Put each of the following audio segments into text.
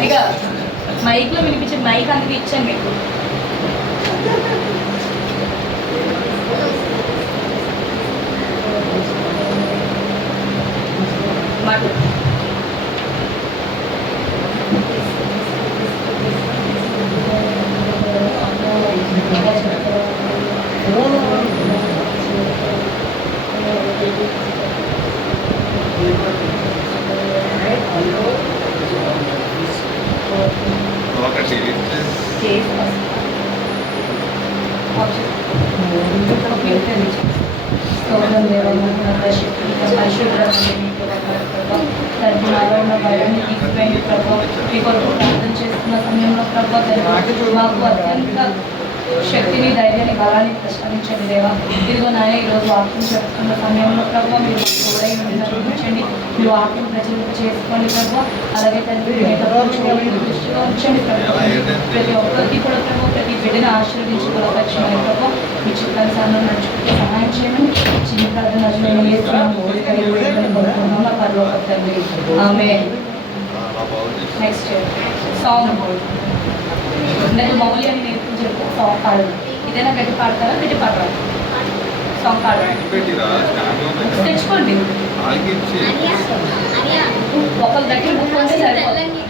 గట్టిగా మైక్లో వినిపించే మైక్ అందుకు ఇచ్చాను మీకు. మాట మీ కొరకు ప్రార్థన చేస్తున్న సమయంలో ప్రభావ మాకు అత్యంత శక్తిని, ధైర్యాన్ని, బలాన్ని ప్రసాదించండి దేవా. ఇదిగో నాయన ఈరోజు వాక్యం చెప్తున్న సమయంలో ప్రభావ మీరు తోడై ఉండి నడిపించండి. మీ వాక్యం ప్రజలకు చేసుకోండి ప్రభావ. అలాగే తండ్రి దృష్టిగా ఉంచండి ప్రభావ. ప్రతి ఒక్కరికి కూడా ప్రభావ, ప్రతి బిడ్డని ఆశీర్వదించుకోవాలి లక్ష్యమైన ప్రభావ. మీ చిత్తానుసారం నడుచుకుంటే సహాయం చేయమని చిన్న ప్రార్థన పర్లోక తండ్రి. ఆమేన్. నెక్స్ట్ సాంగ్ నేను మౌలి అని నేర్పించారు. సాంగ్ పాడదు. ఇదైనా గట్టి పాడతారా? గట్టి పాడరా? సాంగ్ పాడరా? తెచ్చుకోండి. ఒకరి దగ్గర బుక్ ఉంటే సరిపోతుంది.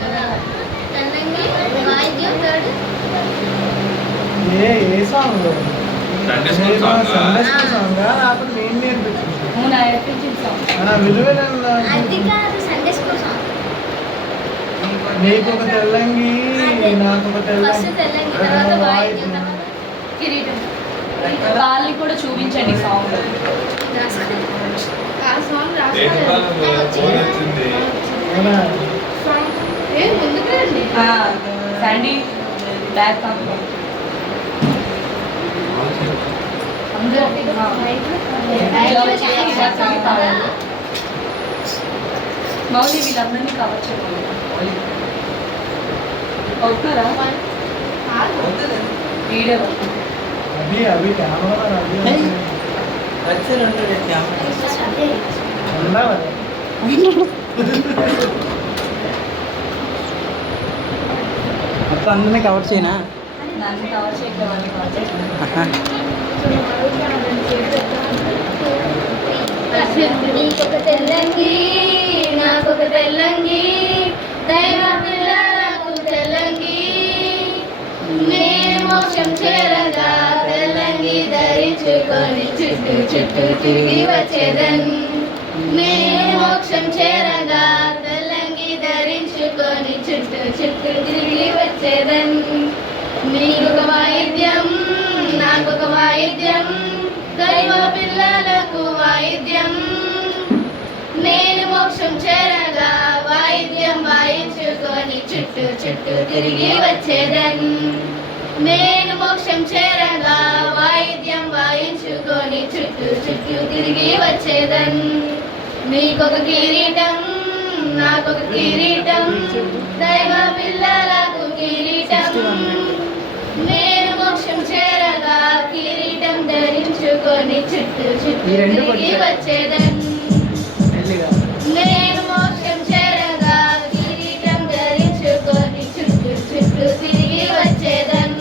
నీకు ఒక తెల్లంగి, నాకు ఒక తెల్లంగి, వాళ్ళని కూడా చూపించండి సాంగ్. శాండీ బ్యాక్ మౌలి వీళ్ళందరినీ కవర్ చేయాలి. అవుతారా వీడియో అవి మొత్తం అందరినీ కవర్ చేయనా? నన్ను కవర్ చేయగలవాన్ని నీకొక తెల్లంగి, నాకొక తెల్లంగి, దైవ పిల్లలకు తెల్లంగి. నేను మోక్షం చేరగా తెల్లంగి ధరించుకొని చుట్టూ చుట్టూ తిరిగి వచ్చేదన్. నేను మోక్షం చేరగా తెల్లంగి ధరించుకొని చుట్టూ చుట్టూ తిరిగి వచ్చేదన్. నీకొక వాయిద్యం, నాకొక వాయిద్యం, దైవ పిల్లలకు వాయిద్యం. నేను మోక్షం చేరగా వాయిద్యం వాయించుకొని చుట్టూ చుట్టూ తిరిగి వచ్చేదన్. నేను మోక్షం చేరగా వాయిద్యం వాయించుకొని చుట్టూ చుట్టూ తిరిగి వచ్చేదన్. నీకొక కిరీటం, నాకొక కిరీటం, దైవ పిల్లలకు కిరీటం. నేను మోక్షం చేరగా కిరీటం ధరించుకొని చుట్టూ చుట్టూ తిరిగి వచ్చేదన్. నేను మోక్షం చేరగా కిరీటం ధరించుకొని చుట్టూ చుట్టూ తిరిగి వచ్చేదన్.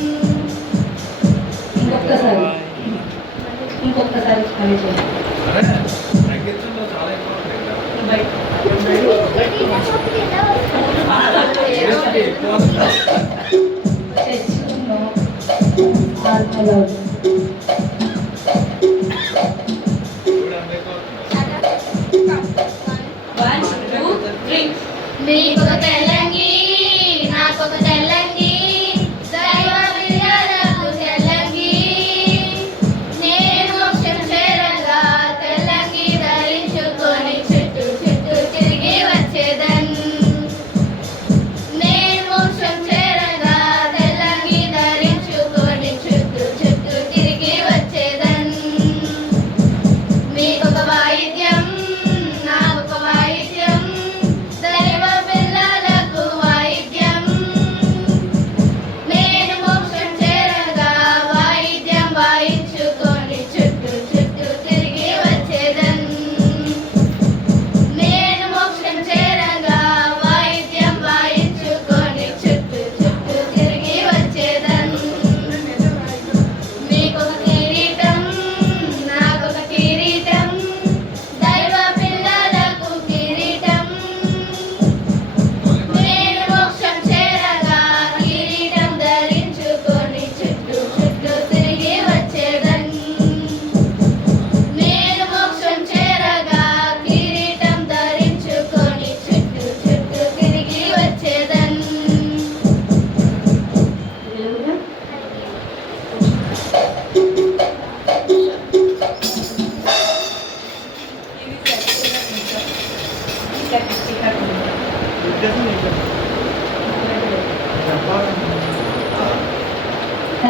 ఇంకొకసారి నీకొక తెల్లంగి, నాకొక తెల్లంగి, దైవ పిల్లలకు తెల్లంగి. నేను మోక్షం చేరగా తెల్లంగి ధరించుకొని చుట్టూ చుట్టూ తిరిగి వచ్చేదన్. నేను మోక్షం చేరగా తెల్లంగి ధరించుకొని చుట్టూ చుట్టూ తిరిగి వచ్చేదన్. నీకొక వాయిద్యం, నాకొక వాయిద్యం, దైవ పిల్లలకు వాయిద్యం. నేను మోక్షం చేరగా వాయిద్యం వాయించుకొని చుట్టూ చుట్టూ తిరిగి వచ్చేదన్. నేను మోక్షం చేరగా వాయిద్యం వాయించుకొని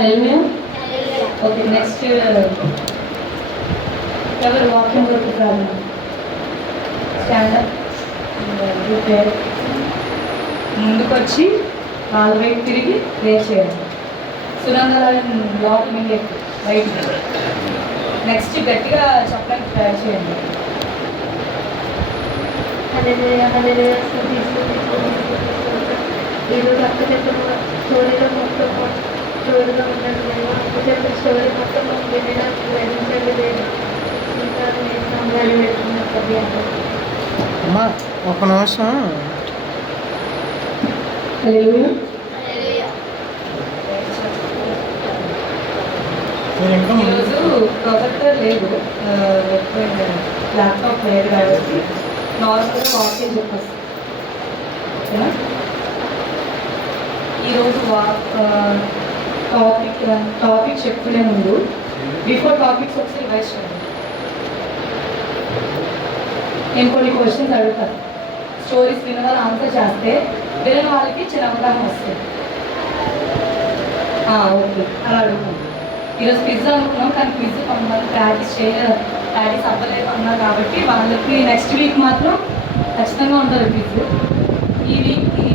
హల్లెలూయా. ఓకే, నెక్స్ట్ ఎవరు వాక్యం కొరకు ప్రారంభం? స్టాండప్ ముందుకు వచ్చి వాళ్ళ వైపు తిరిగి ప్రేర్ చేయాలి. సునందరాయణ లోపల నుండి బయట. నెక్స్ట్ గట్టిగా చెప్పడానికి ట్రై చేయండి. ఈరోజు అక్క చెప్పిన స్టోరీలో మొత్తం స్టోరీలో ఉన్నట్టు లేదు. అక్క చెప్పిన స్టోరీ మొత్తం వినడానికి గ్రహించండి లేదు. ఇంకా నేను సంబరాలు పెట్టుకున్నాను. అమ్మా ఒక నిమిషం. హల్లెలూయా. మీరు ఇంకా ఈరోజు ప్రొజెక్టర్ లేదు, ల్యాప్టాప్ లేదు కాబట్టి నార్మల్గా వాక్యం చెప్పేస్తాను. ఓకేనా? ఈరోజు టాపిక్ చెప్పుకునే ముందు బిఫోర్ టాపిక్స్ ఒకసారి రివైజ్ చేయండి. నేను కొన్ని క్వశ్చన్స్ అడుగుతాను. స్టోరీస్ విన్న వాళ్ళు ఆన్సర్ చేస్తే వినని వాళ్ళకి చిన్న అవగాహన వస్తుంది. ఓకే, అలా అడుగుతాను. ఈరోజు క్విజ్ అనుకున్నాం, కానీ క్విజ్ కొంతమంది ప్రాక్టీస్ అవ్వలేదు అన్నారు కాబట్టి వాళ్ళకి నెక్స్ట్ వీక్ మాత్రం ఖచ్చితంగా ఉంటుంది క్విజ్. ఈ వీక్కి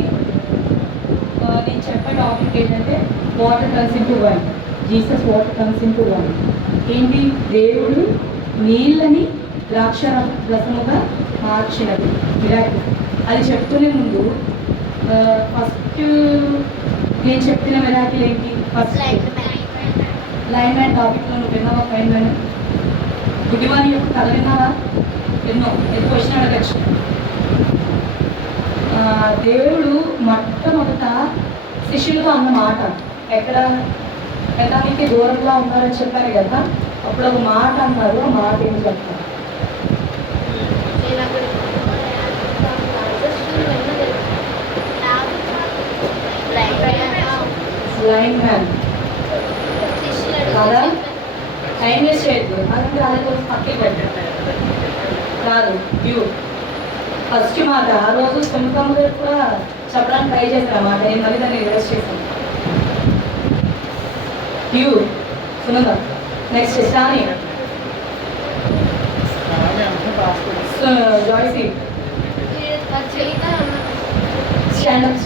నేను చెప్పే టాపిక్ ఏంటంటే water turns into wine. Jesus water turns into wine. ఏంటి? దేవుడు నీళ్ళని ద్రాక్ష రసముగా మార్చినది మిరాకిల్. అది చెప్తునే ముందు ఫస్ట్ నేను చెప్పిన మిరాకిల్ ఏంటి? ఫస్ట్ లైన్ మ్యాన్ టాపిక్లో నువ్వు విన్నావా? లైన్ మ్యాన్ గుడ్డివాణి యొక్క కథ విన్నావా? ఎన్నో క్వశ్చన్ అడగచ్చు. దేవుడు మొట్టమొదట శిష్యులతో అన్న మాట ఎక్కడ? ఎదానికి దూరంగా ఉన్నారని చెప్పారు కదా, అప్పుడు ఒక మాట అన్నారు. ఆ మాట ఏం చెప్తారు? లైన్ మ్యాన్ కాదా? టైం వేస్ట్ చేయద్దు. అందుకే అదే కోసం పక్కకి పెట్టారు కాదు. వ్యూ ఫస్ట్ మాట ఆ రోజు సింహం కూడా చెప్పడానికి ట్రై చేశారు అన్నమాట. నేను మళ్ళీ దాన్ని రివర్స్ చేశాను. వ్యూ సునంద. నెక్స్ట్ షాని జాయిసీ స్టాండప్.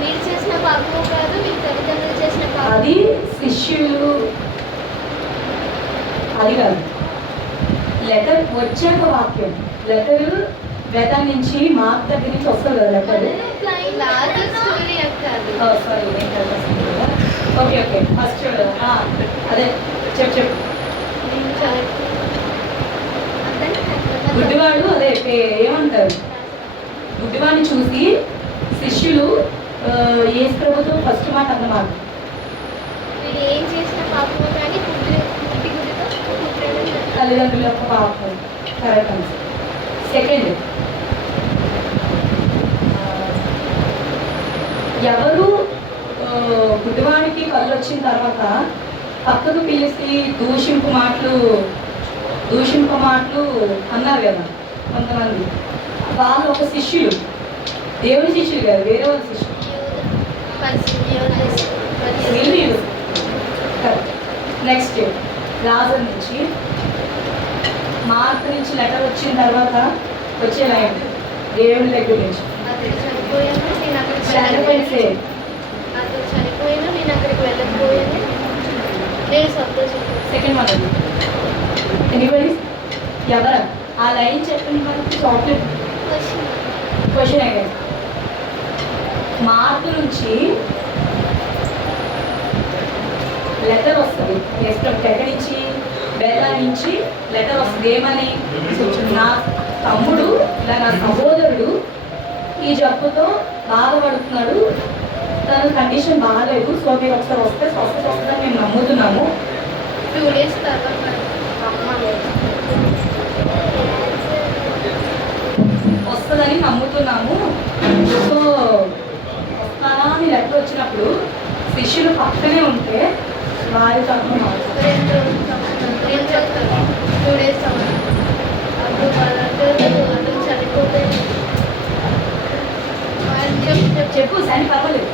మీరు చేసిన పాపము కాదు, మీ తల్లిదండ్రులు చేసిన పాపం. అది శిష్యులు, అది కాదు. లెటర్ వచ్చాక వాక్యం. లెటర్ వేద నుంచి మార్క్ దగ్గర నుంచి వస్తుంది కదా లెటర్. స్టోరీ కాదు. Sorry, okay okay. ఫస్ట్ అదే చెప్పు. గుడ్డివాడు అదే ఏమంటారు? గుడ్డివాడిని చూసి శిష్యులు యేసు ప్రభుతో ఫస్ట్ మాట అన్నమాట. వీడు ఏం చేసిన పాపము కానీ తల్లిదండ్రుల యొక్క పాపం. Correct answer. సెకండ్, ఎవరు గుడ్డివాడికి కళ్ళు వచ్చిన తర్వాత పక్కకు పిలిచి దూషింపు మాటలు అన్నారు కదా కొంతమంది. వాళ్ళు ఒక శిష్యులు, దేవుని శిష్యులు కాదు, వేరే వాళ్ళ శిష్యులు. నెక్స్ట్ లాజర్ నుంచి మార్క్ నుంచి లెటర్ వచ్చిన తర్వాత వచ్చే లైన్ దేవుని దగ్గర నుంచి చనిపోయినా నేను అక్కడికి వెళ్ళకపోయాను, నేను సంతోషించాను. సెకండ్ వన్ ఎనీబడి ఎవరు ఆ లైన్ చెప్పిన వాళ్ళకి చాక్లెట్ క్వశ్చన్ అయ్యారు. మార్క్ నుంచి లెటర్ వస్తుంది, ఎక్కడి నుంచి? బెల్లా నుంచి లెటర్ వస్తుంది. ఏమని? నా తమ్ముడు ఇలా నా సహోదరుడు ఈ జబ్బుతో బాధపడుతున్నాడు, తన కండిషన్ బాగాలేదు, సో మీరు ఒకసారి వస్తే స్వస్థత వస్తుందని మేము నమ్ముతున్నాము. 2 days తర్వాత వస్తుందని నమ్ముతున్నాము, సో వస్తారా అని లెటర్ వచ్చినప్పుడు శిష్యులు పక్కనే ఉంటే వారి తరఫున 2 days అప్పుడు వాళ్ళందరూ చనిపోతే చెప్పు సైన్ పర్వాలేదు.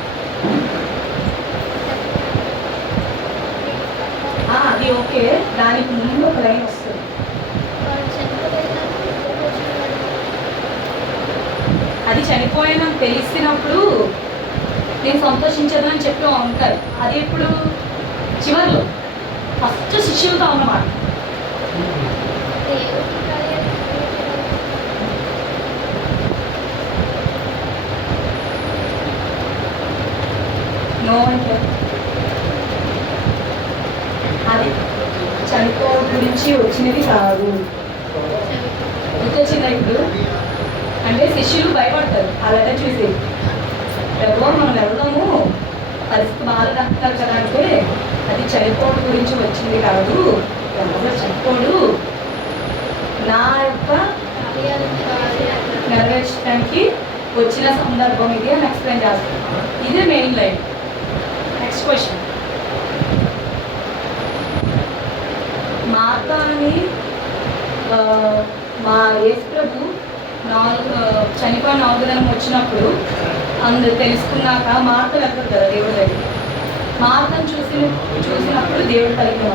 చనిపోయానని తెలిసినప్పుడు నేను సంతోషించదని చెప్పి ఉంటారు. అది ఇప్పుడు చివరిలో ఫస్ట్ శిష్యులతో అన్నమాట. నో అంటే అది చనిపోవడం గురించి వచ్చినది కాదు. గుర్తొచ్చిందా ఇప్పుడు? అంటే శిష్యులు భయపడతారు ఆ లెటర్ చూసి, ఎవరో మనం వెళ్దాము పరిస్థితి బాగా అంటారు కదా అంటే అది చనిపోవడం గురించి వచ్చింది కాదు, ఎవరో చనిపోడు నా యొక్క నెరవేర్చడానికి వచ్చిన సందర్భం ఇది అని ఎక్స్ప్లెయిన్ చేస్తాను. ఇదే మెయిన్ లైన్. Next question. మార్తాని మా యేసు ప్రభు చనిపోయిన 4వ దినం వచ్చినప్పుడు అందరు తెలుసుకున్నాక మార్త వెళ్తారు కదా దేవుడి దగ్గర. మార్తను చూసినప్పుడు దేవుడు కలిగిన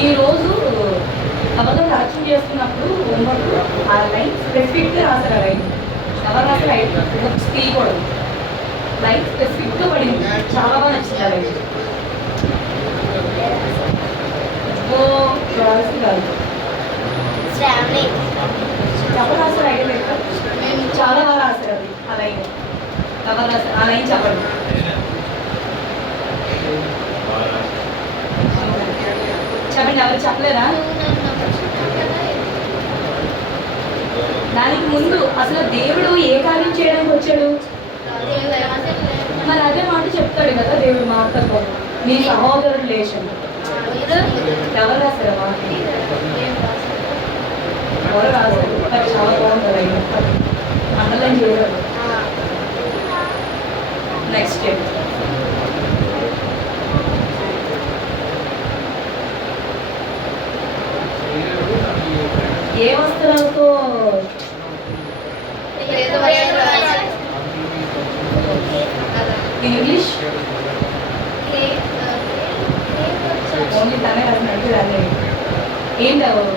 ఈరోజు అబద్ధం రచన చేస్తున్నప్పుడు ఆ లైన్ స్పెసిఫిక్గా రాశారు. ఆ లైన్ ఎవరు రాశారు? లైన్ బుక్స్ తీయకూడదు. లైన్ స్పెసిఫిక్గా పడింది, చాలా బాగా నచ్చింది ఆ లైన్. కాదు ఎవరు రాశారు? ఐడియా లేదు. చాలా బాగా రాశారు అది. ఆ లైన్ ఎవరు రాశారు? ఆ లైన్ చెప్పండి. చెప్పండి, ఎవరు చెప్పలేరా? దానికి ముందు అసలు దేవుడు ఏ కార్యం చేయడానికి వచ్చాడు? మరి అదే మాట చెప్తాడు కదా దేవుడు మాటతో, నీ సహోదరుడు లేచాడు. ఎవరు రాశారు? ఎవరు రాశారు? చాలా బాగుంటుంది అండర్లైన్ చేయరు. Next step. ఏ వస్త్రాలతో? ఇంగ్లీష్ ఓన్లీ తనే రాసినట్టు రాలే. ఏంటి ఎవరు?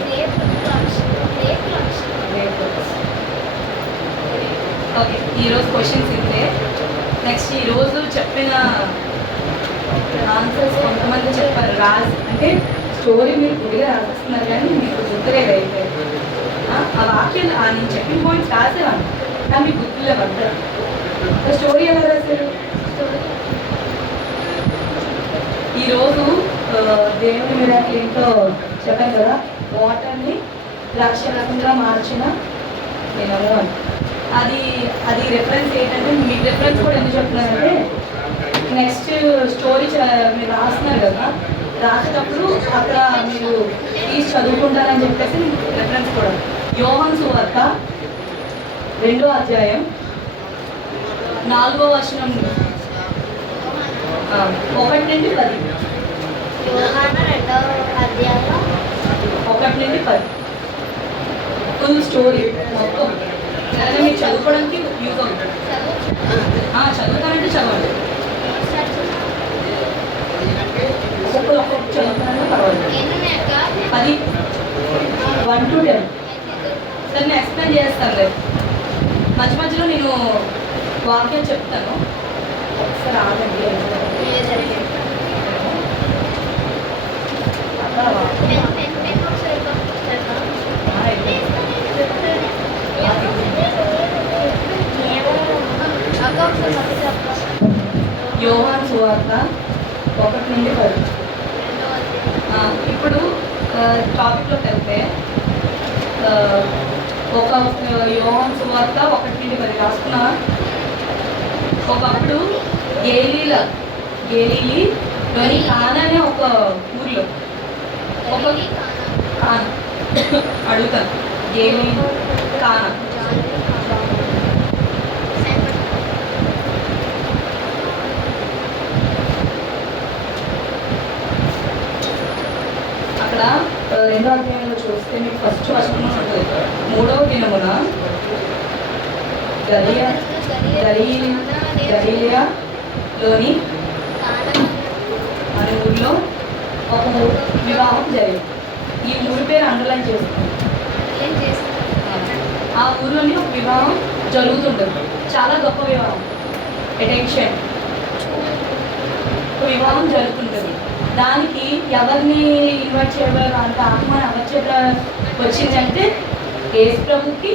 ఓకే, ఈరోజు క్వశ్చన్స్ ఇంతే. నెక్స్ట్ ఈరోజు చెప్పిన ఆన్సర్స్ కొంతమంది చెప్పారు రాసి, అంటే స్టోరీ మీరు గుడిగా రాసేస్తున్నారు కానీ మీకు గుర్తులేదు. అయితే ఆ వాక్యాలు నేను చెప్పిన పాయింట్స్ రాసేవాడిని కానీ మీకు గుర్తులేమంటారు. స్టోరీ ఎలా రాశారు? ఈరోజు దేవుని మిరాకిల్ ఏంటో చెప్పాను కదా, వాటర్ని ద్రాక్షరసంగా మార్చిన దినము అని. అది రెఫరెన్స్ ఏంటంటే, మీకు రెఫరెన్స్ కూడా ఎందుకు చెప్తున్నానంటే నెక్స్ట్ స్టోరీ మీరు రాస్తున్నారు కదా, రాసేటప్పుడు అక్కడ మీరు తీసి చదువుకుంటారని చెప్పేసి రెఫరెన్స్ కూడా. యోహాను సువార్త 2వ అధ్యాయం 4వ వచనం 1 నుండి 10. 1 నుండి 10 ఫుల్ స్టోరీ మొత్తం. అలాగే మీరు చదువుకోవడానికి యూజ్ అవుతుంది. చదువుతానంటే చదవండి, ఒక్కొక్కరు చదువుతానంటే పర్వాలేదు. 10 1 to 10 సరే నేను ఎక్స్ప్లెయిన్ చేస్తాను లేదు. మధ్య మధ్యలో నేను వాక్యం చెప్తాను, ఒకసారి ఆగండి. యోహాను సువార్త 1 నుండి 10. ఇప్పుడు టాపిక్లోకి వెళ్తే ఒక యోహాను సువార్త 1 నుండి 10 రాసుకున్నా. ఒకప్పుడు గలీలీలోని కానా అనే ఒక ఊరిలో అడుగుతాను, గలీలీ కానా అక్కడ 2వ అధ్యాయంలో చూస్తే మీకు ఫస్ట్ వచనం ఉంటుంది. 3వ దినమున గలీలియాలోని అనే ఊరిలో ఒక వివాహం జరిగింది. ఈ ఊరి పేరు అండర్లైన్ చేస్తుంది. ఆ ఊరిలోని ఒక వివాహం జరుగుతుంటుంది. చాలా గొప్ప వివాహం, అటెన్షన్, ఒక వివాహం జరుగుతుంటుంది. దానికి ఎవరిని ఇన్వైట్ చేయగలరు అంటే ఆహ్వానం ఎవరి చేత వచ్చిందంటే యేసు ప్రభుకి,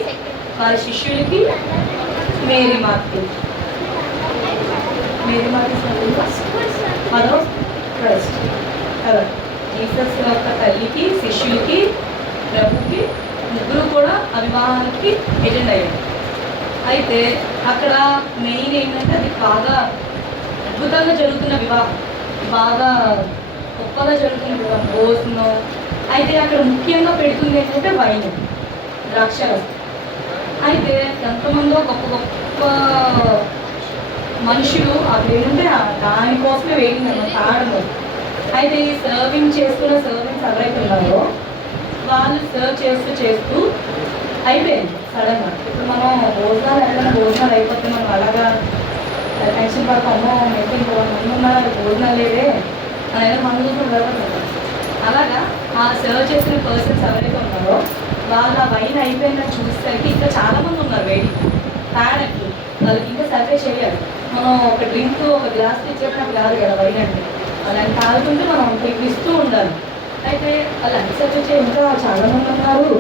వారి శిష్యులకి, మేరీ మాతకి. Mary Mata mother of Christ కదా, జీసస్ యొక్క తల్లికి, శిష్యులకి, ప్రభుకి, ముగ్గురు కూడా ఆ వివాహానికి అటెండ్ అయ్యారు. అయితే అక్కడ మెయిన్ ఏంటంటే అది బాగా అద్భుతంగా జరుగుతున్న వివాహం, బాగా గొప్పగా జరుగుతున్న వివాహం, భోజనం. అయితే అక్కడ ముఖ్యంగా పెడుతుంది ఏంటంటే వైన్, ద్రాక్షరసం. అయితే ఎంతమందో గొప్ప గొప్ప మనుషులు అక్కడ ఏంటంటే దానికోసమే వేగింది తాగడం. అయితే ఈ సర్వింగ్ చేస్తున్న సర్వింగ్స్ ఎవరైతే ఉన్నారో వాళ్ళు సర్వ్ చేస్తూ చేస్తూ అయిపోయింది సడన్గా. ఇప్పుడు మనం భోజనాలు అయిపోతే మనం అలాగా టెన్షన్ పడతామో, మెయిన్ మంది ఉన్నారు భోజనాలు లేదే అనేది మన కోసం జరుగుతుంది. అలాగా ఆ సర్వ్ చేసిన పర్సన్స్ ఎవరైతే ఉన్నారో వాళ్ళు ఆ వైన్ అయిపోయిందని చూసేసరికి ఇంకా చాలామంది ఉన్నారు వేడి తాగడానికి, వాళ్ళకి ఇంకా సర్వే చేయాలి. మనం ఒక డ్రింక్ ఒక గ్లాస్ ఇచ్చేటప్పుడు కాదు కదా వైన్ అంటే, అలాంటి తాగుతుంటే మనం ఇస్తూ ఉండాలి. అయితే వాళ్ళు అన్ని సర్వే చేయ ఇంకా చాలామంది ఉన్నారు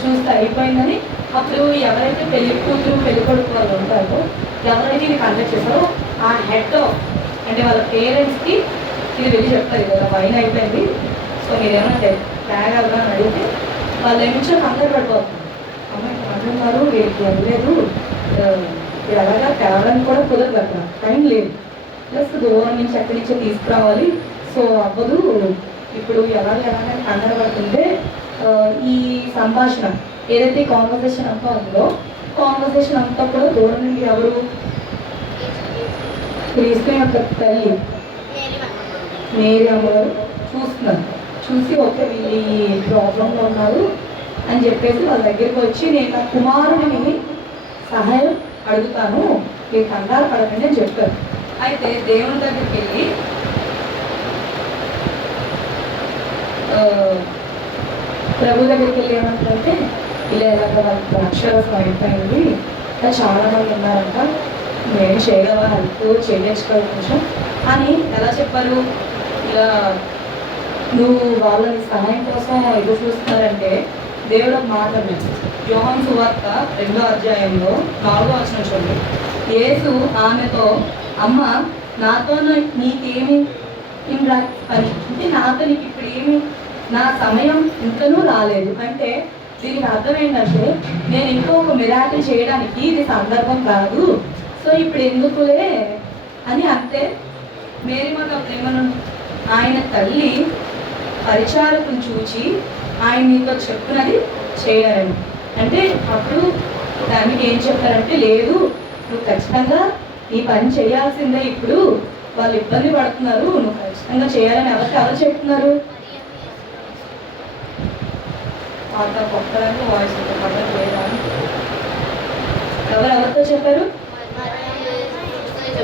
చూస్తే అయిపోయిందని అప్పుడు ఎవరైతే పెళ్లి కూతురు పెళ్లి కొడుకు వాళ్ళు ఉంటారో ఎవరైతే ఇది కండక్ట్ చేస్తారో ఆ హెడ్ అంటే వాళ్ళ పేరెంట్స్కి ఇది వెళ్ళి చెప్తారు కదా వైన్ అయిపోయింది, సో మీరు ఏమైనా తాగలరా అని అడిగితే వాళ్ళు ఏమించో కంగారు పడిపోతుంది. అమ్మాయి అంటున్నారు వీరికి వెళ్ళలేదు, ఇది అలాగా తేవడానికి కూడా కుదరదు, అక్కడ టైం లేదు, ప్లస్ దూరం నుంచి ఎక్కడి నుంచో తీసుకురావాలి, సో అవ్వదు. ఇప్పుడు ఎలాగైనా కంగారు పడుతుంటే ఈ సంభాషణ ఏదైతే కాన్వర్సేషన్ అంతా ఉందో కాన్వర్సేషన్ అంతా కూడా దూరం నుండి ఎవరు క్రీస్తు యొక్క తల్లి మేరీ అమ్మగారు చూస్తున్నారు. చూసి ఓకే వీళ్ళు ఈ ప్రాబ్లంలో ఉన్నారు అని చెప్పేసి వాళ్ళ దగ్గరికి వచ్చి నేను నా కుమారుడిని సహాయం అడుగుతాను, మీరు కంగారు పడకండి అని చెప్పారు. అయితే దేవుని దగ్గరికి వెళ్ళి ప్రభు దగ్గరికి వెళ్ళి ఏమంటారంటే ఇలా ఎలాగ వాళ్ళకి ద్రాక్షరసం అయిపోయింది, చాలామంది ఉన్నారంట, నేను చేయగలవా, హెల్ప్ చేయొచ్చు కదా కొంచెం అని ఎలా చెప్పారు. ఇలా నువ్వు వాళ్ళని సహాయం కోసం ఎదురు చూస్తున్నారంటే దేవుడు ఒక మాట అన్నాడు. యోహాను సువార్త 2వ అధ్యాయంలో 4వ వచనం చూడండి. యేసు ఆమెతో అమ్మ నాతో నీకేమి అంటే నాతో నీకు ఇప్పుడు ఏమి, నా సమయం ఇంకనూ రాలేదు. అంటే దీనికి అర్థం ఏంటంటే నేను ఇంకో ఒక మిరాకిల్ చేయడానికి ఇది సందర్భం కాదు, సో ఇప్పుడు ఎందుకులే అని. అంతే మేరీ మాత ఏమన్నా ఆయన తల్లి పరిచారకుని చూచి ఆయన నీతో చెప్పునది చేయాలని అంటే అప్పుడు దానికి ఏం చెప్పారంటే లేదు నువ్వు ఖచ్చితంగా ఈ పని చేయాల్సిందే, ఇప్పుడు వాళ్ళు ఇబ్బంది పడుతున్నారు, నువ్వు ఖచ్చితంగా చేయాలని ఎవరు చెప్తున్నారు. పాట కొట్టడానికి వాయిస్ లేదా ఎవరెవరితో చెప్పారు,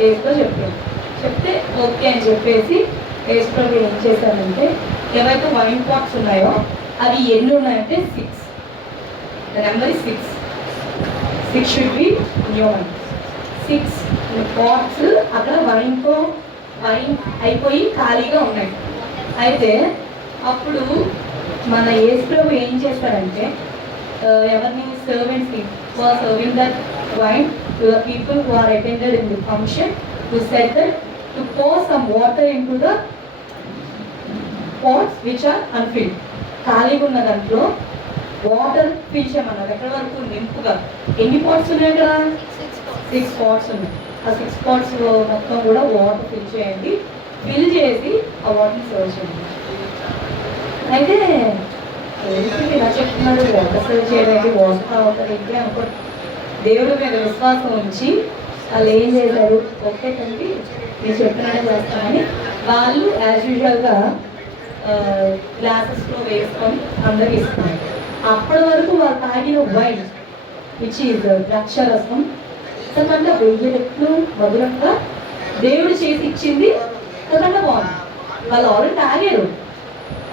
యేసుతో చెప్పారు. చెప్తే ఓకే అని చెప్పేసి యేసుతో ఏం చేశారంటే ఏవైతే వైన్ పాట్స్ ఉన్నాయో అవి ఎన్ని ఉన్నాయంటే 6, the number is 6 should be new 6 pots అక్కడ వైన్ అయిపోయి ఖాళీగా ఉన్నాయి. అయితే అప్పుడు మన యేసు ప్రభు ఏం చేస్తారంటే ఎవరిని సర్వెంట్స్కి for serving that wine to the people who are attended in the function to set that to pour some water into the pots which are unfilled. ఖాళీగా ఉన్న దాంట్లో వాటర్ ఫిల్ చేయమన్నారు. ఎక్కడి వరకు నింపుగా. ఎన్ని పాట్స్ ఉన్నాయి కదా, 6 పాట్స్ ఉన్నాయి. ఆ 6 పాట్స్ మొత్తం కూడా వాటర్ ఫిల్ చేయండి, ఫిల్ చేసి ఆ వాటర్ని సర్వ్ చేయండి. అయితే ఇలా చెప్తున్నాడు, వాటర్ సర్వ్ చేయడానికి వాటర్ అవుతారు ఏంటి అనుకో. దేవుడి మీద విశ్వాసం ఉంచి వాళ్ళు ఏం చేశారు, ఓకే తండ్రి నేను చెప్పినట్టు చేస్తామని వాళ్ళు యాజ్ యూజువల్గా గ్లాసెస్లో వేసుకొని అందరికి ఇస్తున్నారు. అప్పటి వరకు వాళ్ళు తాగిన వైన్ విచ్ ఈజ్ ద్రాక్షరసం అంతకంటే 1000 రెట్లు మధురంగా దేవుడు చేసి ఇచ్చింది, అంతకంటే బాగుంది. వాళ్ళు ఆల్రెడీ తాగారు,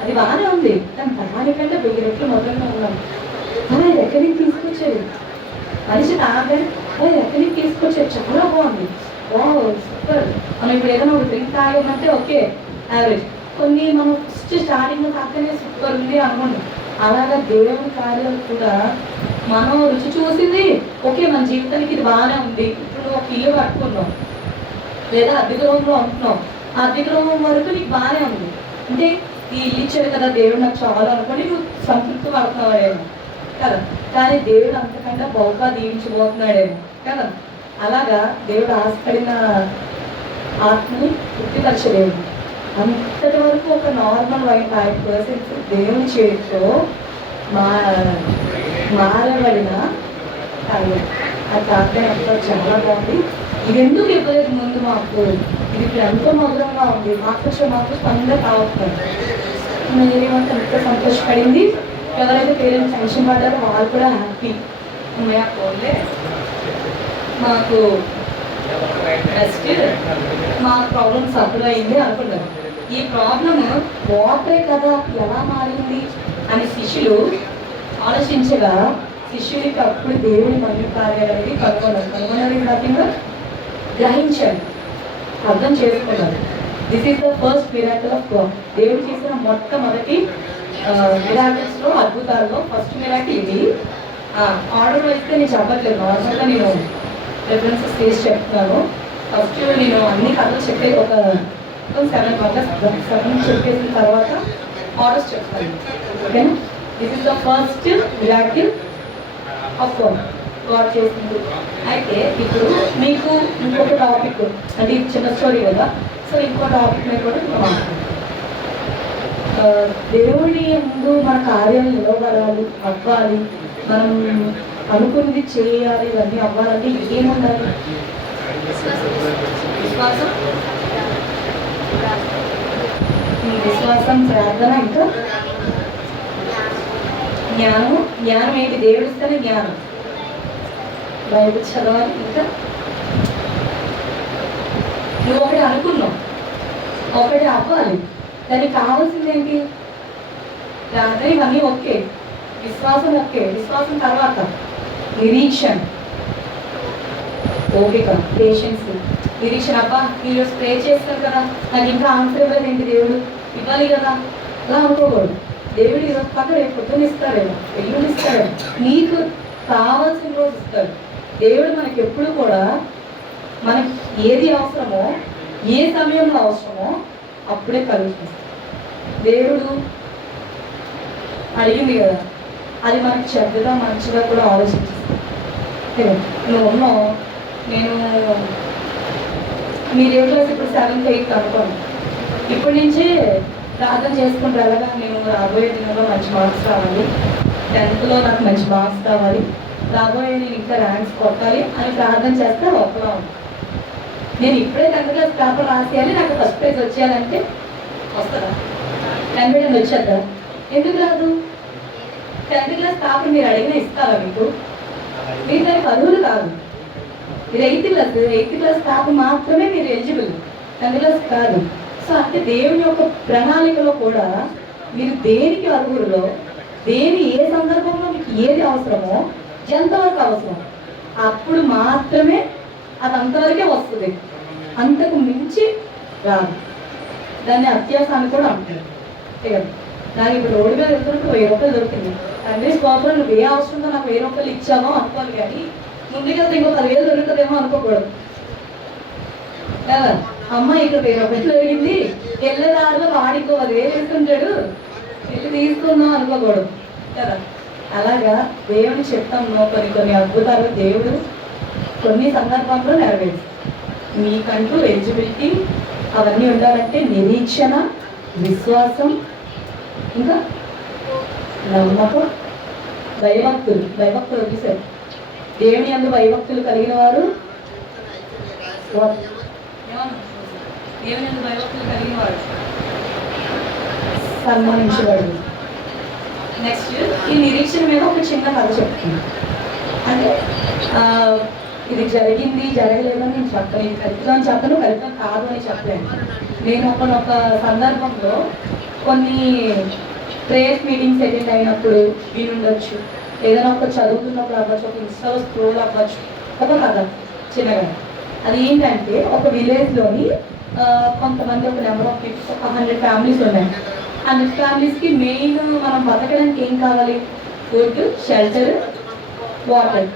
అది బాగానే ఉంది, కానీ దానికంటే 1000 రెట్లు మధురంగా ఉన్నాం. అది ఎక్కడి నుంచి తీసుకొచ్చేది మనిషి తాగని అది ఎక్కడి నుంచి తీసుకొచ్చేది చాలా బాగుంది. ఓ సూపర్. మనం ఇప్పుడు ఏదైనా ఒక డ్రింక్ తాగమంటే ఓకే యావరేజ్, కొన్ని మనం ఫస్ట్ స్టార్టింగ్లో తాకనే సూపర్ ఉంది అనుకోండి. అలాగా దేవుని కార్యాలు కూడా మనం రుచి చూసింది ఓకే మన జీవితానికి ఇది బాగానే ఉంది. ఇప్పుడు ఒక ఇల్లు కట్టుకున్నాం లేదా అద్దె గృహంలో ఉంటున్నాం, ఆ అద్దె గృహం వరకు నీకు బాగానే ఉంది అంటే ఈ ఇల్లు ఇచ్చాడు కదా దేవుడు నాకు చాలా అనుకోని నువ్వు సంతృప్తి పడుతున్నాడేమో కదా. కానీ దేవుడు అంతకంటే బహుగా దీవించబోతున్నాడేమో కదా. అలాగా దేవుడు ఆశపడిన ఆత్మని తృప్తిపరచలేము. అంతటి వరకు ఒక నార్మల్ 5% దేవుని చేతితో మారబడిన కార్యం. ఆ ప్రార్థన ఎంతో చాలా బాగుంది. ఇది ఎందుకు ఇవ్వలేదు ముందు మాకు, ఇది ఇప్పుడు ఎంతో మధురంగా ఉంది, మాకు స్పందన కావుతుంది. నేనేమంటే ఎంతో సంతోషపడింది. ఎవరైతే పేరెంట్స్ టెన్షన్ పడ్డారో వాళ్ళు కూడా హ్యాపీ. అమ్మయ్య పోలే మాకు బెస్ట్, మా ప్రాబ్లం సఫర్ అయింది అనుకున్నారు. ఈ ప్రాబ్లమ్ వాటరే కదా ఎలా మారింది అని శిష్యులు ఆలోచించగా శిష్యుడికి అప్పుడు దేవుని మహిమ కార్యాలు అనేది కనుగొన్నారు. గ్రహించాడు, అర్థం చేసుకున్నారు. This is the first miracle of God. దేవుడు చేసిన మొట్టమొదటి మిరాకిల్స్లో అద్భుతాల్లో ఫస్ట్ మిరాకిల్ ఇది. ఆర్డర్ అయితే నేను చెప్పట్లేదు, నార్మల్గా నేను రెఫరెన్సెస్ చేసి చెప్తున్నాను. ఫస్ట్ నేను అన్ని కథలు చెప్పే ఒక 7 చెప్పేసిన తర్వాత ఆర్డర్స్ చెప్తాను. ఓకేనా? This is the first miracle of God చేసింది. అయితే ఇప్పుడు మీకు ఇంకొక టాపిక్ అంటే ఇది చిన్న స్టోరీ కదా, సో ఇంకో టాపిక్ మీద కూడా ఇంకా మాట్లాడతాం. దేవుడి ముందు మన కార్యాలు నిలబడాలి, అవ్వాలి, మనం అనుకున్నది చేయాలి, ఇవన్నీ అవ్వాలంటే ఏముండాలి? విశ్వాసం, విశ్వాసం, ప్రార్థన, ఇంకా జ్ఞానం. జ్ఞానం ఏంటి? దేవుడు ఇస్తేనే జ్ఞానం. బైబిల్ చదవాలి. ఇంకా నువ్వు ఒకటి అనుకున్నావు, ఒకటి అవ్వాలి, దానికి కావాల్సింది ఏంటి? ప్రార్థన, ఇవన్నీ ఓకే. విశ్వాసం ఓకే. విశ్వాసం తర్వాత నిరీక్షణ, ఓపిక, పేషెన్స్. నిరీక్షణ, అబ్బా మీరు స్ప్రే చేస్తారు కదా, నాకు ఇంకా ఆన్సర్ ఇవ్వలేదు ఏంటి, దేవుడు ఇవ్వాలి కదా, అలా అనుకోకూడదు. దేవుడు ఈరోజు పక్కన రేపు పొద్దున్న ఇస్తారేమో, ఎల్లుండి ఇస్తారేమో, నీకు కావాల్సిన రోజు ఇస్తాడు. దేవుడు మనకి ఎప్పుడు కూడా మనకి ఏది అవసరమో, ఏ సమయంలో అవసరమో అప్పుడే కలుగుతుంది. దేవుడు అడిగింది కదా, అది మనకి చెడ్డగా మంచిగా కూడా ఆలోచించేస్తాడు. నువ్వు ఉన్నావు, నేను మీరు ఏ క్లాస్ ఇప్పుడు 7th 8th అనుకోండి, ఇప్పటి నుంచే ప్రార్థన చేసుకుంటూ వెళ్ళగా నేను రాబోయే దినంలో మంచి మార్క్స్ రావాలి, 10th నాకు మంచి మార్క్స్ రావాలి, రాబోయే నేను ఇంకా ర్యాంక్స్ కొట్టాలి అని ప్రార్థన చేస్తే ఒకలా ఉంది. నేను ఇప్పుడే 10th క్లాస్ పేపర్ రాసేయాలి, నాకు ఫస్ట్ ప్రైజ్ వచ్చేయాలంటే వస్తుందా? కాన్ఫిడెన్స్ వచ్చేద్దా? ఎందుకు రాదు? 10th క్లాస్ పేపర్ మీరు అడిగినా ఇస్తారా మీకు? మీరు దానికి అర్హులు కాదు. ఇది 8th క్లాస్ పేపర్ మాత్రమే మీరు ఎలిజిబుల్, 10th క్లాస్ కాదు. సో అంటే దేవుని యొక్క ప్రణాళికలో కూడా మీరు దేనికి అర్హులలో, దేని ఏ సందర్భంలో మీకు ఏది అవసరమో, ఎంతవరకు అవసరం, అప్పుడు మాత్రమే అది అంతవరకే వస్తుంది, అంతకు మించి రాదు. దాన్ని అత్యాసాన్ని కూడా అంటారు. నాకు ఇప్పుడు రోడ్డు మీద వెళ్తున్నప్పుడు 1000 రూపాయలు దొరికింది, తండ్రి స్కోపర్ నువ్వు ఏ అవసరంతో నాకు 1000 రూపాయలు ఇచ్చావో అనుకోవాలి, కానీ ముందుగా ఇంకో 10,000 దొరుకుతుందేమో అనుకోకూడదు కదా. అమ్మ ఇక్కడ 1000 రూపాయలు దొరికింది, వెళ్ళేదారిలో వాడి ఇంకో 10,000 వేస్తుంటాడు, వెళ్ళి తీసుకుందాం అనుకోకూడదు కదా. అలాగా దేవుని చిత్తంలో కొన్ని అద్భుతాలు దేవుడు కొన్ని సందర్భాల్లో నెరవేర్చాడు. మీకంటూ ఎలిజిబిలిటీ అవన్నీ ఉండాలంటే నిరీక్షణ, విశ్వాసం, ఇంకా నమ్మకం, భయభక్తులు వచ్చేసారు. దేవుని యందు భయభక్తులు కలిగిన వారు, దేవుని యందు భయభక్తులు కలిగిన వారు సన్మానించబడు. నెక్స్ట్ ఈ నిరీక్షణ మీద ఒక చిన్న కథ చెప్తుంది. అంటే ఇది జరిగింది జరగలేదని నేను చెప్పలేను, ఖచ్చితంగా చెప్పను, ఖచ్చితంగా కాదు అని చెప్పలేను. నేను ఒక సందర్భంలో కొన్ని ప్రేయర్స్ మీటింగ్స్ అటెండ్ అయినప్పుడు వినుండొచ్చు, ఏదైనా ఒక చదువుతున్నప్పుడు అవ్వచ్చు, ఒక ఇన్స్టాలో స్క్రోల్ అవ్వచ్చు, ఒక కథ చిన్నగా. అది ఏంటంటే ఒక విలేజ్లోని కొంతమంది ఒక నెంబర్ ఆఫ్ పీపుల్స్, ఒక 100 ఫ్యామిలీస్ ఉన్నాయి. 100 ఫ్యామిలీస్కి మెయిన్ మనం బతకడానికి ఏం కావాలి? Food, shelter, water.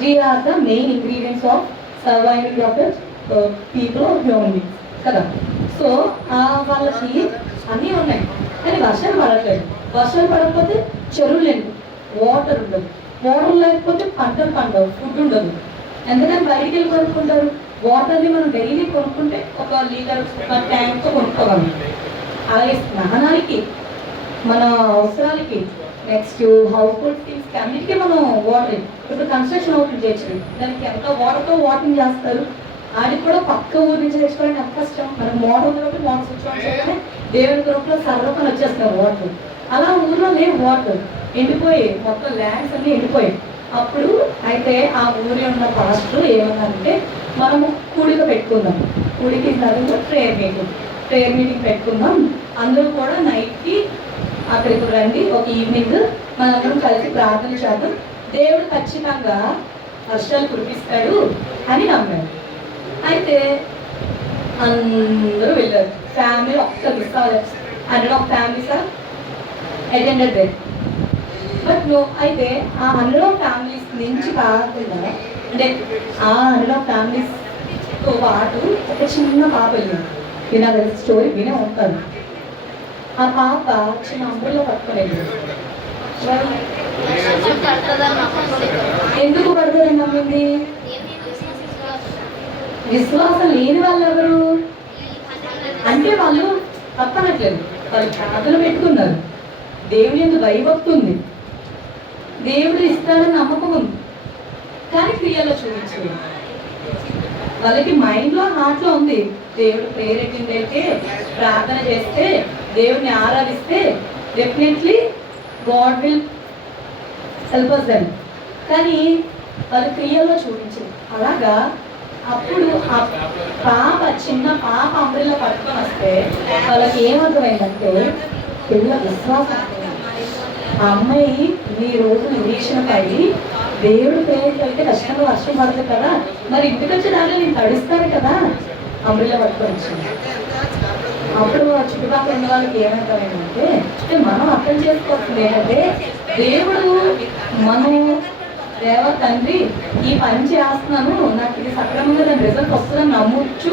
These are the main ingredients of surviving of the people or human beings కదా. సో వాళ్ళకి అన్నీ ఉన్నాయి కానీ వర్షాలు పడట్లేదు. వర్షాలు పడకపోతే చెరువులు లేవు, వాటర్ ఉండదు. వాటర్ లేకపోతే పంటలు పండవు, ఫుడ్ ఉండదు. ఎందుకని బయటికి వెళ్ళి కొనుక్కుంటారు? వాటర్ని మనం డైలీ కొనుక్కుంటే ఒక లీటర్, ఒక ట్యాంక్తో కొనుక్కోగలం. అలాగే స్నానానికి, మన అవసరాలకి, నెక్స్ట్ హౌస్ హోల్డ్ థింగ్స్కి అన్నిటికీ మనం వాటర్. ఇప్పుడు కన్స్ట్రక్షన్ అవుతుంది చేయొచ్చు, దానికి ఎంత వాటర్తో వాటింగ్ చేస్తారు. అది కూడా పక్క ఊరి నుంచి తెచ్చుకోవడానికి ఎంత కష్టం. మనం మోటార్ ఉంది కాబట్టి మోటార్ స్విచ్ ఆన్ చేయగానే దేవుని గ్రూప్లో సర్వపని వచ్చేస్తారు వాటర్. అలా ఊర్లో లేవు వాటర్, ఎండిపోయి మొత్తం ల్యాండ్స్ అన్నీ ఎండిపోయాయి. అప్పుడు అయితే ఆ ఊరి ఉన్న పాస్టర్ ఏమన్నారంటే మనము కూడిక పెట్టుకుందాం. కూడికి నదులు ప్రేయర్ మీటింగ్ పెట్టుకుందాం. అందరూ కూడా నైట్కి అక్కడికి రండి, ఒక ఈవినింగ్ మనందరం కలిసి ప్రార్థన చేద్దాం, దేవుడు ఖచ్చితంగా వర్షాలు కురిపిస్తాడు అని నమ్మాడు. అయితే అందరూ వెళ్ళారు. ఫ్యామిలీ ఒక్క మిస్ అవ్వలేదు. 100 of families are attended there. But no, అయితే ఆ 100 of families నుంచి కాకుండా, అంటే ఆ 100 of familiesతో పాటు ఒక చిన్న పాప వెళ్ళింది. వినాలి స్టోరీ వినే ఉంటాను. ఆ పాప చిన్న అంబుల్లో పట్టుకోలేదు. ఎందుకు పడుతుందని నమ్మింది? విశ్వాసం లేని వాళ్ళు ఎవరు అంటే వాళ్ళు తప్పనట్లేదు, వాళ్ళు ప్రార్థన పెట్టుకున్నారు, దేవుని ఎందుకు భయభక్తి ఉంది, దేవుడు ఇస్తాడని నమ్మకం ఉంది, కానీ క్రియలో చూపించలేదు. వాళ్ళకి మైండ్లో హార్ట్లో ఉంది, దేవుడు ప్రేయర్ అటెండ్ అయితే, ప్రార్థన చేస్తే, దేవుడిని ఆరాధిస్తే definitely God will help us them. కానీ వాళ్ళు క్రియలో చూపించారు. అలాగా అప్పుడు ఆ పాప, చిన్న పాప అంబ్రెల్లా పట్టుకొని వస్తే వాళ్ళకి ఏమర్థమైందంటే పిల్ల విశ్వాసం. ఆ అమ్మాయి ఈ రోజు నిరీక్షణ పడి దేవుడు పేరుకి అయితే కష్టంగా వర్షం పడుతుంది కదా, మరి ఇంటికి వచ్చే దాంట్లో నేను తడుస్తాను కదా, అంబ్రెల్లా పట్టుకొని వచ్చింది. అప్పుడు చుట్టుపక్కల ఉన్న వాళ్ళకి ఏమర్థమైందంటే మనం అర్థం చేసుకోవాల్సింది ఏంటంటే దేవుడు మనం దేవ తండ్రి ఈ పని చేస్తున్నాను, నాకు ఇది సక్రమంగా దాని రిజల్ట్ వస్తుందని నమ్మొచ్చు,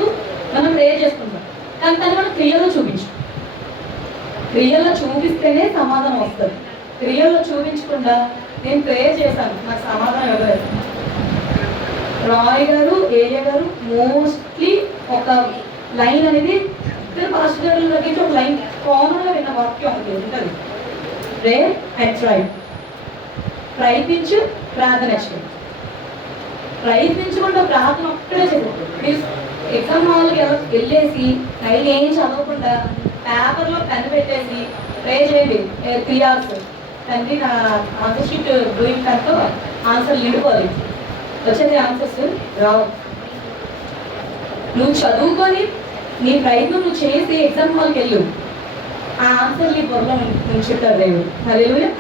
మనం ప్రేయర్ చేసుకుంటాం. కానీ తను మనం క్రియలో చూపించు. క్రియలో చూపిస్తేనే సమాధానం వస్తుంది. క్రియలో చూపించకుండా నేను ప్రేయర్ చేశాను, నాకు సమాధానం ఇవ్వలేదు. రాయ్ గారు, ఏఏ గారు మోస్ట్లీ ఒక లైన్ అనేది ఇద్దరు పాస్టర్ గారు దగ్గర ఒక లైన్ కామన్గా విన్న వాక్యం ఒకటి ఉంటుంది, ప్రేయర్ అండ్ ట్రై. ప్రయత్నించు, ప్రార్థన చేయండి. ప్రయత్నించకుండా ప్రార్థన ఒక్కడే చేయకూడదు. మీరు ఎగ్జామ్ హాల్కి వెళ్ళేసి నైట్ ఏం చదవకుండా పేపర్లో పెన్ పెట్టేసి ప్రే చేయండి 3 hours. తండ్రి నా ఆన్సర్ షీట్ డూయింగ్ పెన్తో ఆన్సర్ నిండుకోవాలి, వచ్చేది ఆన్సర్స్ రావు. నువ్వు చదువుకొని నీ ప్రయత్నం నువ్వు చేసి ఎగ్జామ్ హాల్కి వెళ్ళు, ఆ ఆన్సర్ నీ బొర్రలో ఉంచుతారు దేవుడు. హల్లెలూయా.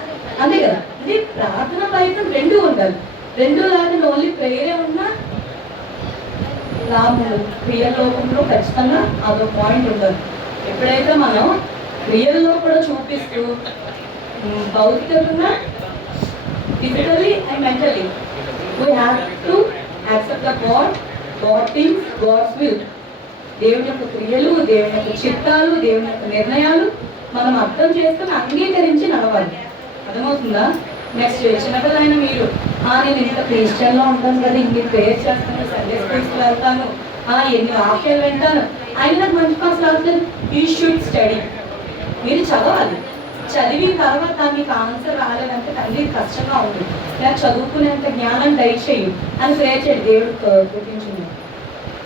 అంతే కదా. అంటే ప్రార్థన ప్రయత్నం రెండూ ఉండాలి. రెండు లేకుండా ఓన్లీ ప్రేయరే ఉన్నా లాభం. క్రియ లోకంలో ఖచ్చితంగా అదో పాయింట్ ఉండదు. ఎప్పుడైతే మనం క్రియల్లో కూడా చూపిస్తూ భౌతికంగా, physically and mentally we have to accept the God things, God's will. దేవుని యొక్క క్రియలు, దేవుని యొక్క చిత్తాలు, దేవుని యొక్క నిర్ణయాలు మనం అర్థం చేసుకుని అంగీకరించి నడవాలి. అర్థమవుతుందా? నెక్స్ట్ చిన్నపిల్లలైన మీరు నేను ఇంత క్రిస్టియన్లో ఉంటాను కదా, ఇన్ని ప్రేయర్ చేస్తాను, సండే స్కూల్స్కి వెళ్తాను, ఎన్ని వాక్యాలు వింటాను, అయినా నాకు మంచి మార్క్స్ రావట్లేదు. You should study. మీరు చదవాలి. చదివిన తర్వాత మీకు ఆన్సర్ రాలేదంటే తండ్రి కష్టంగా ఉంటుంది, నాకు చదువుకునేంత జ్ఞానం దయచేయి అని ప్రేయర్ చేయండి. దేవుడు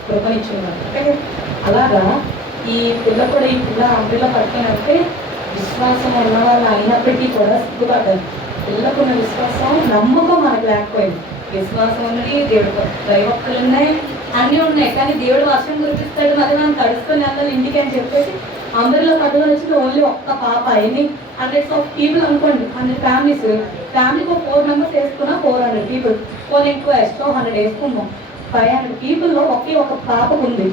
కృపనిచ్చున్నారు. అలాగా ఈ పిల్ల కూడా, ఈ పిల్ల అంబిలో పడుతున్నట్టే విశ్వాసం ఉన్న వాళ్ళు అయినప్పటికీ కూడా సిగ్గుపడ్డారు. పిల్లకున్న విశ్వాసం, నమ్మకం మనకు లేకపోయింది. విశ్వాసం ఉన్నది, దేవుడు దైవక్తులు ఉన్నాయి, అన్నీ ఉన్నాయి, కానీ దేవుడు వర్షం కురిపిస్తాడు, మరి మనం తడుచుకొని వెళ్ళాలి ఇంటికి అని చెప్పేసి అందరిలో కట్టుకొని వచ్చింది ఓన్లీ ఒక్క పాప. ఎన్ని హండ్రెడ్స్ ఆఫ్ పీపుల్ అనుకోండి, 100 ఫ్యామిలీస్, ఫ్యామిలీకి ఒక 4 మెంబర్స్ వేసుకున్నా 400 పీపుల్, కొన్ని ఎక్కువ ఎక్స్ట్రా 100 వేసుకున్నాం. 500 పీపుల్లో ఒకే ఒక పాపకు ఉంది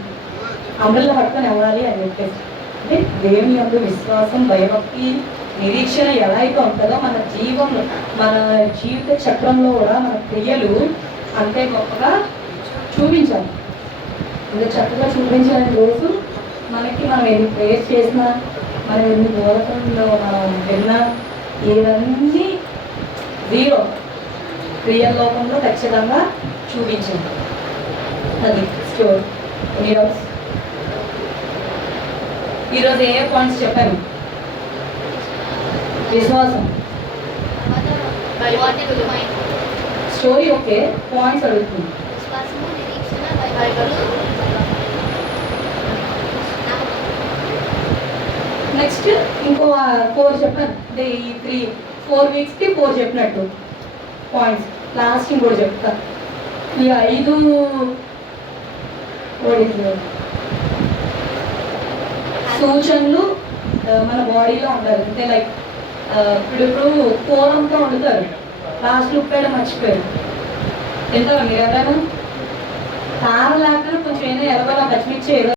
అందరిలో పట్టుకొని ఇవ్వాలి అని చెప్పేసి. అంటే దేవుని యొక్క విశ్వాసం, భయభక్తి, నిరీక్షణ ఎలా అయితే ఉంటుందో మన జీవంలో, మన జీవిత చక్రంలో కూడా మన క్రియలు అంతే గొప్పగా చూపించాలి. ఇంకా చక్కగా చూపించిన రోజు మనకి మనం ఎన్ని ప్రేయర్ చేసినా, మనం ఎన్ని బోధకుల్లో మనం విన్నా, ఇవన్నీ జీరో క్రియల లోకంలో ఖచ్చితంగా చూపించాలి. అది స్టోర్. ఈరోజు ఏ పాయింట్స్ చెప్పాను? విశ్వాసం, స్టోరీ ఓకే, పాయింట్స్ అడుగుతుంది. నెక్స్ట్ ఇంకో 4 చెప్పాను. అంటే ఈ 4 వీక్స్కి 4 చెప్పినట్టు పాయింట్స్. లాస్ట్ ఇంకోటి చెప్తా. ఈ 5 సూచనలు మన బాడీలో ఉండాలి. అంటే లైక్ ఇప్పుడు కూరంతో వండుతారు, లాస్ట్లో ఉప్పేయడం మర్చిపోయారు. తింటారా మీరు ఎవరైనా? కారం లేకుండా కొంచెం ఏదో ఎలాగోలా పచ్చిమిర్చి ఏదో